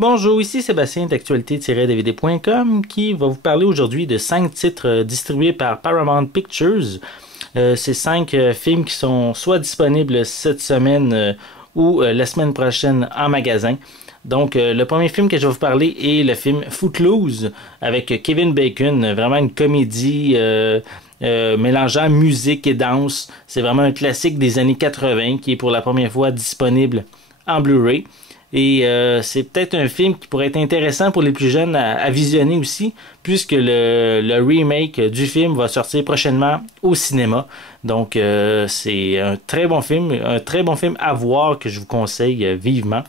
Bonjour, ici Sébastien d'actualité-dvd.com qui va vous parler aujourd'hui de 5 titres distribués par Paramount Pictures. C'est 5 films qui sont soit disponibles cette semaine ou la semaine prochaine en magasin. Donc, le premier film que je vais vous parler est le film Footloose avec Kevin Bacon, vraiment une comédie mélangeant musique et danse. C'est vraiment un classique des années 80 qui est pour la première fois disponible en Blu-ray. Et c'est peut-être un film qui pourrait être intéressant pour les plus jeunes à visionner aussi, puisque le remake du film va sortir prochainement au cinéma. Donc c'est un très bon film à voir que je vous conseille vivement.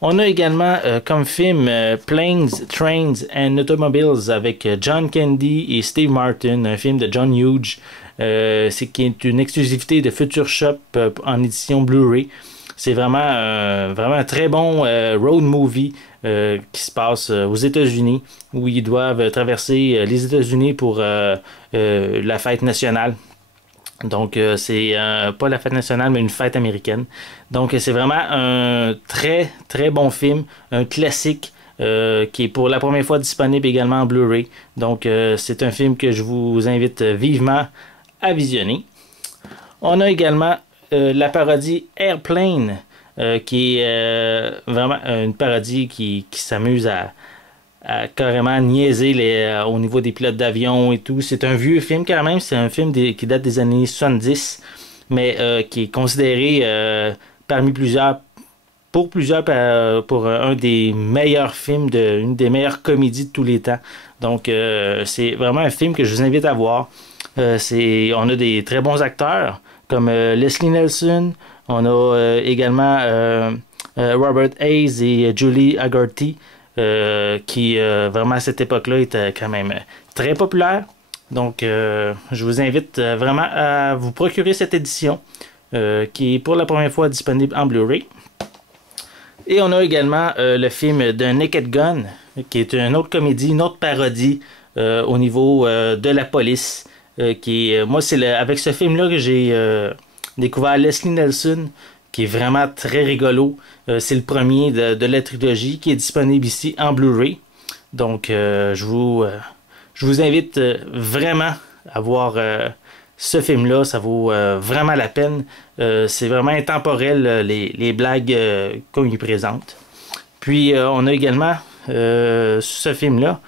On a également comme film Planes, Trains and Automobiles avec John Candy et Steve Martin, un film de John Hughes, qui est une exclusivité de Future Shop en édition Blu-ray. C'est vraiment un très bon road movie qui se passe aux États-Unis, où ils doivent traverser les États-Unis pour la fête nationale. Donc, c'est pas la fête nationale, mais une fête américaine. Donc, c'est vraiment un très, très bon film, un classique qui est pour la première fois disponible également en Blu-ray. Donc, c'est un film que je vous invite vivement à visionner. On a également la parodie Airplane, qui est vraiment une parodie qui s'amuse à carrément niaiser au niveau des pilotes d'avion et tout. C'est un vieux film quand même, c'est un film qui date des années 70, mais qui est considéré pour un des meilleurs films, une des meilleures comédies de tous les temps. Donc c'est vraiment un film que je vous invite à voir. On a des très bons acteurs comme Leslie Nielsen, on a également Robert Hayes et Julie Agarty, qui vraiment à cette époque-là était quand même très populaire. Donc je vous invite vraiment à vous procurer cette édition qui est pour la première fois disponible en Blu-ray. Et on a également le film The Naked Gun, qui est une autre comédie, une autre parodie au niveau de la police. Moi, c'est avec ce film-là que j'ai découvert Leslie Nielsen, qui est vraiment très rigolo. C'est le premier de la trilogie qui est disponible ici en Blu-ray. Donc, je vous invite vraiment à voir ce film-là. Ça vaut vraiment la peine. C'est vraiment intemporel, les blagues qu'on y présente. Puis, on a également ce film-là,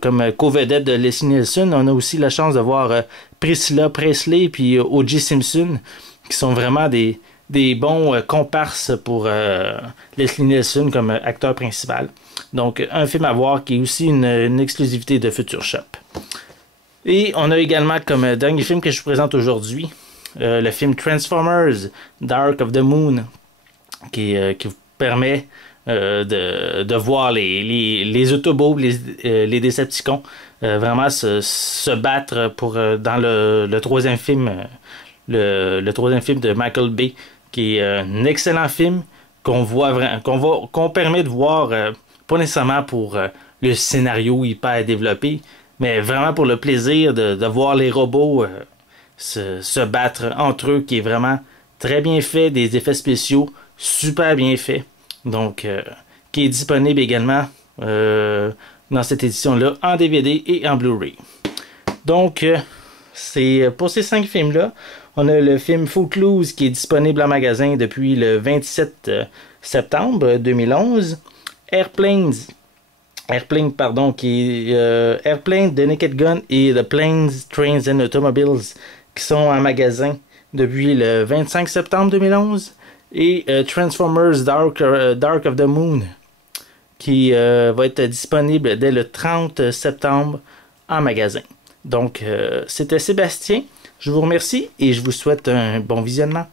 comme co-vedette de Leslie Nielsen, on a aussi la chance de voir Priscilla Presley puis O.J. Simpson, qui sont vraiment des bons comparses pour Leslie Nielsen comme acteur principal. Donc, un film à voir qui est aussi une exclusivité de Future Shop. Et on a également comme dernier film que je vous présente aujourd'hui, le film Transformers, Dark of the Moon, qui vous permet de voir les Autobots, les Decepticons vraiment se battre dans le troisième film, le troisième film de Michael Bay, qui est un excellent film qu'on permet de voir pas nécessairement pour le scénario hyper développé, mais vraiment pour le plaisir de voir les robots se battre entre eux, qui est vraiment très bien fait, des effets spéciaux super bien faits. Donc, qui est disponible également dans cette édition-là en DVD et en Blu-ray. Donc, c'est pour ces 5 films-là. On a le film Footloose qui est disponible en magasin depuis le 27 septembre 2011. Airplane, qui est Airplane, The Naked Gun et The Planes, Trains and Automobiles qui sont en magasin depuis le 25 septembre 2011. Et Transformers Dark of the Moon qui va être disponible dès le 30 septembre en magasin. Donc, c'était Sébastien. Je vous remercie et je vous souhaite un bon visionnement.